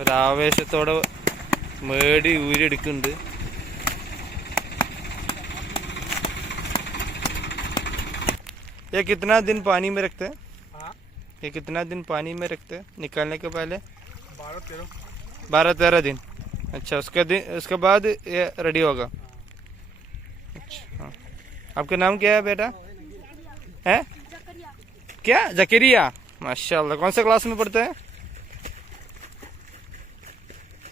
ഒരാവേശത്തോടെ മേടി ഊരിയെടുക്കുന്നുണ്ട് ये कितना दिन पानी में रखते हैं हाँ ये कितना दिन पानी में रखते हैं निकालने के पहले बारह तेरह बारह तेरह दिन अच्छा उसके दिन उसके बाद ये रेडी होगा अच्छा हाँ आपका नाम क्या है बेटा है क्या जकरिया माशाल्लाह कौन से क्लास में पढ़ते हैं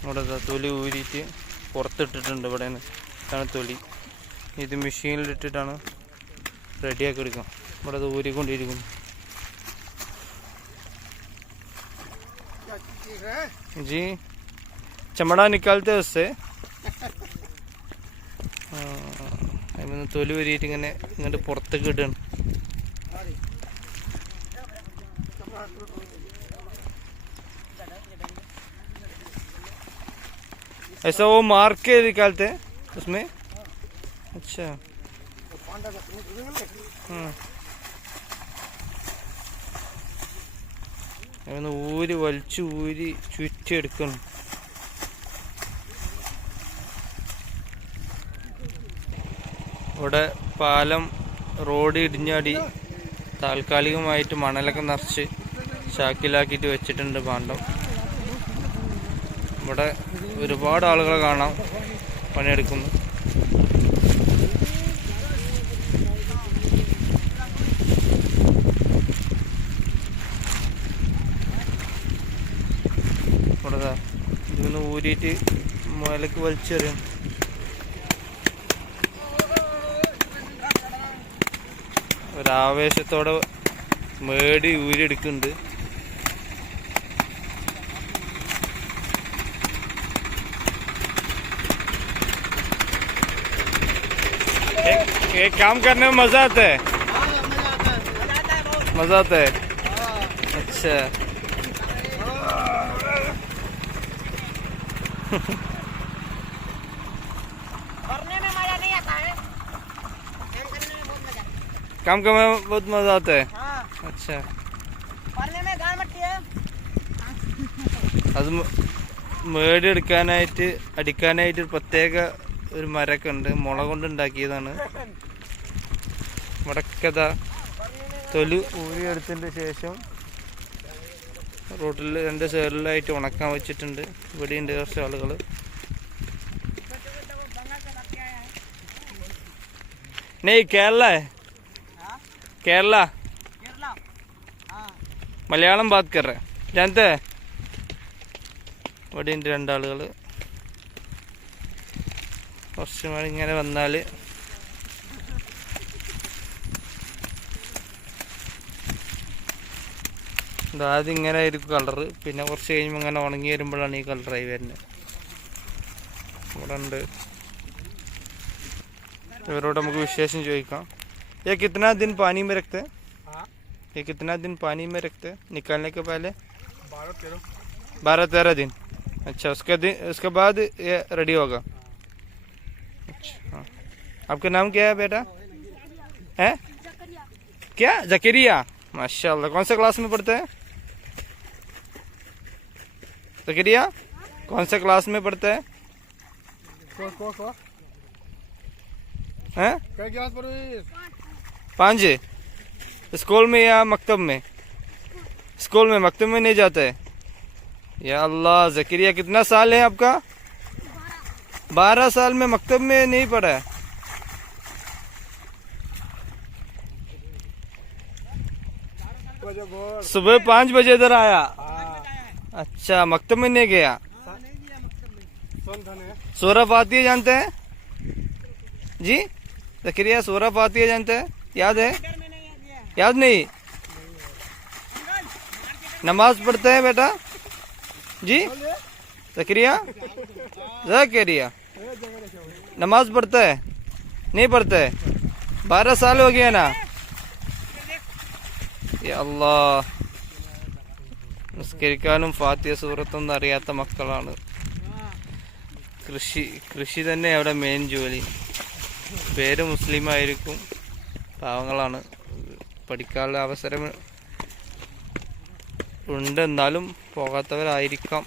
ഇവിടെ ദാ തൊലി ഊരിയിട്ട് പുറത്തിട്ടിട്ടുണ്ട് ഇവിടെ ഇതാണ് തൊലി ഇത് മെഷീനിലിട്ടിട്ടാണ് റെഡിയാക്കി എടുക്കാം ഇവിടെ അത് ഊരിക്കൊണ്ടിരിക്കുന്നു ठीक है जी चमड़ा निकालते हैं उससे ആ, അതിന് തൊലി വരിയിട്ട് ഇങ്ങനെ ഇങ്ങോട്ട് പുറത്തേക്ക് ഇടുകയാണ് ऐसा वो मार के निकालते हैं उसमें अच्छा हम्म। അങ്ങനെ ഊരി വലിച്ചു ഊരി ചുറ്റിയെടുക്കണം ഇവിടെ പാലം റോഡ് ഇടിഞ്ഞാടി താൽക്കാലികമായിട്ട് മണലൊക്കെ നിറച്ച് ചാക്കിലാക്കിയിട്ട് വെച്ചിട്ടുണ്ട് പാണ്ടം ഇവിടെ ഒരുപാട് ആളുകളെ കാണാം പണിയെടുക്കുന്നു. ഇവിടെ ഊരിയിട്ട് മലക്ക് വലിച്ചെറിയും. ഒരാവേശത്തോടെ മേടി ഊരിയെടുക്കുന്നുണ്ട്. एक, एक काम करने में मजा आता है मजा आता है अच्छा करने में मजा नहीं आता है काम करने में बहुत मजा है काम करने में बहुत मजा आता है हाँ अच्छा करने में गाय मट्टी है അത് മ- മേടിയെടുക്കാനായിട്ട് അടിക്കാനായിട്ട് ഒരു പ്രത്യേക ഒരു മരമൊക്കെ ഉണ്ട്. മുള കൊണ്ട് ഉണ്ടാക്കിയതാണ്. മുടക്കഥ ഊരി എടുത്തതിന് ശേഷം റോട്ടിൽ രണ്ട് സൈഡിലായിട്ട് ഉണക്കാൻ വെച്ചിട്ടുണ്ട്. ഇവിടെ ഉണ്ട് കുറച്ച് ആളുകൾ നെയ് കേരള? കേരള? മലയാളം ബാത് കറേ ഇവിടെ ഉണ്ട് രണ്ടാളുകൾ കുറച്ച് മണി ഇങ്ങനെ വന്നാൽ ആദ്യം ഇങ്ങനെ ആയിരിക്കും കളറ് പിന്നെ കുറച്ച് കഴിയുമ്പോൾ ഇങ്ങനെ ഉണങ്ങി വരുമ്പോഴാണ് ഈ കളറായി വരുന്നത് ഇവിടെ ഉണ്ട് ഇവരോട് നമുക്ക് വിശേഷം ചോദിക്കാം ये कितना दिन पानी में रखते हैं हाँ ये कितना दिन पानी में रखते हैं निकालने के पहले बारह तेरह बारह तेरह दिन अच्छा उसके दिन उसके बाद ये रेडी होगा अच्छा हाँ आपका नाम क्या है बेटा? है? क्या? जकरिया। माशाल्लाह कौन से क्लास में पढ़ते हैं? जकरिया कौन से क्लास में पढ़ते हैं? हैं? पाँच स्कूल में या मकतब में? स्कूल में मकतब में नहीं जाता? है या अल्लाह जकरिया कितना साल है आपका? बारह साल में मकतब में नहीं पढ़ा है? बजे सुबह पाँच बजे इधर आया? हाँ। अच्छा मकतब में नहीं गया? सुन धने आती है जानते हैं? जी जकरिया सूरफ आती है जानते हैं? याद है? याद नहीं? नमाज़ पढ़ते हैं बेटा? जी? जकरिया? जकरिया। नमाज़ पढ़ता है? नहीं पढ़ता? है बारह साल हो गया ना? അല്ലാ നിസ്കരിക്കാനും ഫാത്തിയ സൂറത്തൊന്നും അറിയാത്ത മക്കളാണ്. കൃഷി കൃഷി തന്നെ അവിടെ മെയിൻ ജോലി. പേര് മുസ്ലിം ആയിരിക്കും. പാവങ്ങളാണ്. പഠിക്കാനുള്ള അവസരം ഉണ്ട് എന്നാലും പോകാത്തവരായിരിക്കാം.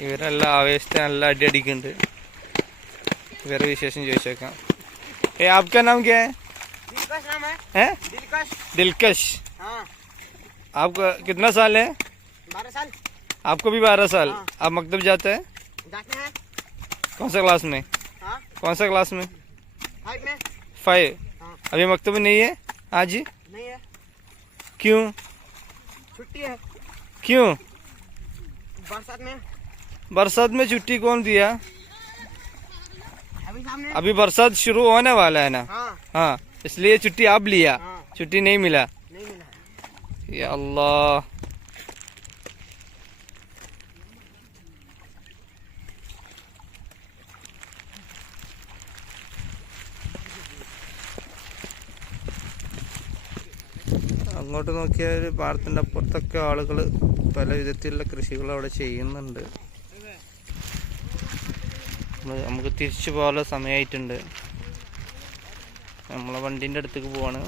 ഇവരെല്ലാം ആവേശത്തെ നല്ല അടി അടിക്കുന്നുണ്ട്. ഇവരെ വിശേഷം ചോദിച്ചേക്കാം. ഏ ആപ്കാ നാം ക്യാ? दिलकश नाम है। है? दिलकश। दिलकश। हाँ। आपका कितना साल है? बारह साल। आपको भी बारह साल। हाँ। आप मकतब जाते हैं? जाते हैं। कौन सा क्लास में? हाँ। कौन सा क्लास में? फाइव में। फाइव। हाँ। अभी मकतब नहीं है? आज? ही नहीं है। क्यों? छुट्टी है। क्यों? बरसात में। बरसात में छुट्टी कौन दिया? अभी अभी बरसात शुरू होने वाला है ना? हाँ। हाँ। इसलिए छुट्टी आप लिया हाँ छुट्टी नहीं मिला नहीं मिला है या अल्लाह അങ്ങോട്ട് നോക്കിയാൽ പാടത്തിൻ്റെ അപ്പുറത്തൊക്കെ ആളുകൾ പല വിധത്തിലുള്ള കൃഷികൾ അവിടെ ചെയ്യുന്നുണ്ട് നമ്മള് നമുക്ക് തിരിച്ചു പോകാനുള്ള സമയമായിട്ടുണ്ട് നമ്മളെ വണ്ടീന്റെ അടുത്തേക്ക് പോവാണ്.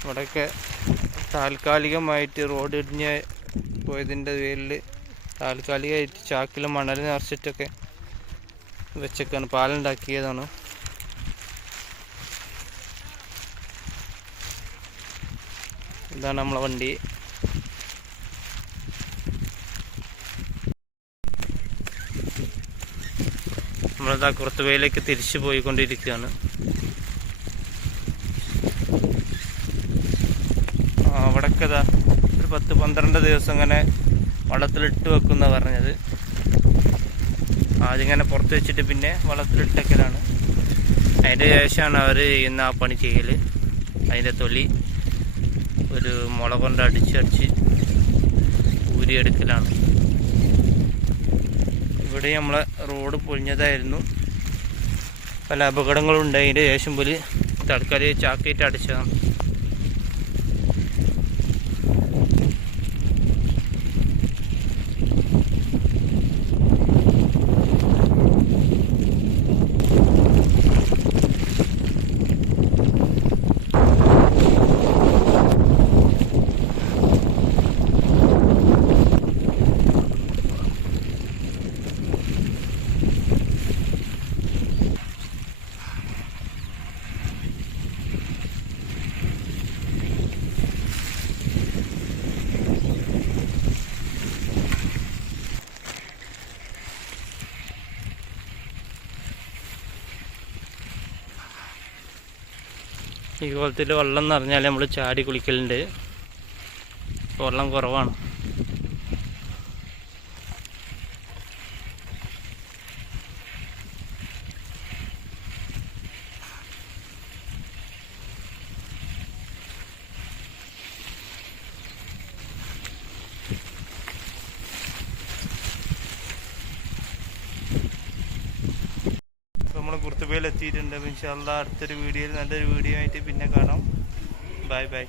ഇവിടെയൊക്കെ താൽക്കാലികമായിട്ട് റോഡ് ഇടിഞ്ഞ് പോയതിന്റെ പേരിൽ താൽക്കാലികമായിട്ട് ചാക്കിൽ മണൽ നിറച്ചിട്ടൊക്കെ വെച്ചൊക്കെയാണ് പാലുണ്ടാക്കിയതാണ്. ഇതാണ് നമ്മളെ വണ്ടി. നമ്മളിതാ കുറത്തുവയിലേക്ക് തിരിച്ചു പോയിക്കൊണ്ടിരിക്കുകയാണ് ആ, അവിടൊക്കെ ഇതാ ഒരു പത്ത് പന്ത്രണ്ട് ദിവസം ഇങ്ങനെ വള്ളത്തിലിട്ട് വെക്കുന്ന പറഞ്ഞത്. ഇങ്ങനെ പുറത്ത് വെച്ചിട്ട് പിന്നെ വള്ളത്തിലിട്ടക്കലാണ് അതിന്റെ ശേഷമാണ് അവർ ചെയ്യുന്ന ആ പണി ചെയ്യൽ അതിന്റെ തൊലി ഒരു മുള കൊണ്ട് അടിച്ചടിച്ച് അടിച്ച് ഊരിയെടുക്കലാണ്. ഇവിടെ നമ്മളെ റോഡ് പൊഴിഞ്ഞതായിരുന്നു പല അപകടങ്ങളുണ്ട് അതിന്റെ ശേഷം പോലെ തൽക്കാലം ചാക്കിയിട്ട് അടിച്ചതാണ്. ഈ കുളത്തിൽ വെള്ളം നിറഞ്ഞാൽ നമ്മൾ ചാടി കുളിക്കലുണ്ട്. വെള്ളം കുറവാണ്. കുർത്തുബയിൽ എത്തിയിട്ടുണ്ട് ഇൻഷാല്ല അടുത്തൊരു വീഡിയോയിൽ നല്ലൊരു വീഡിയോ ആയിട്ട് പിന്നെ കാണാം. Bye bye.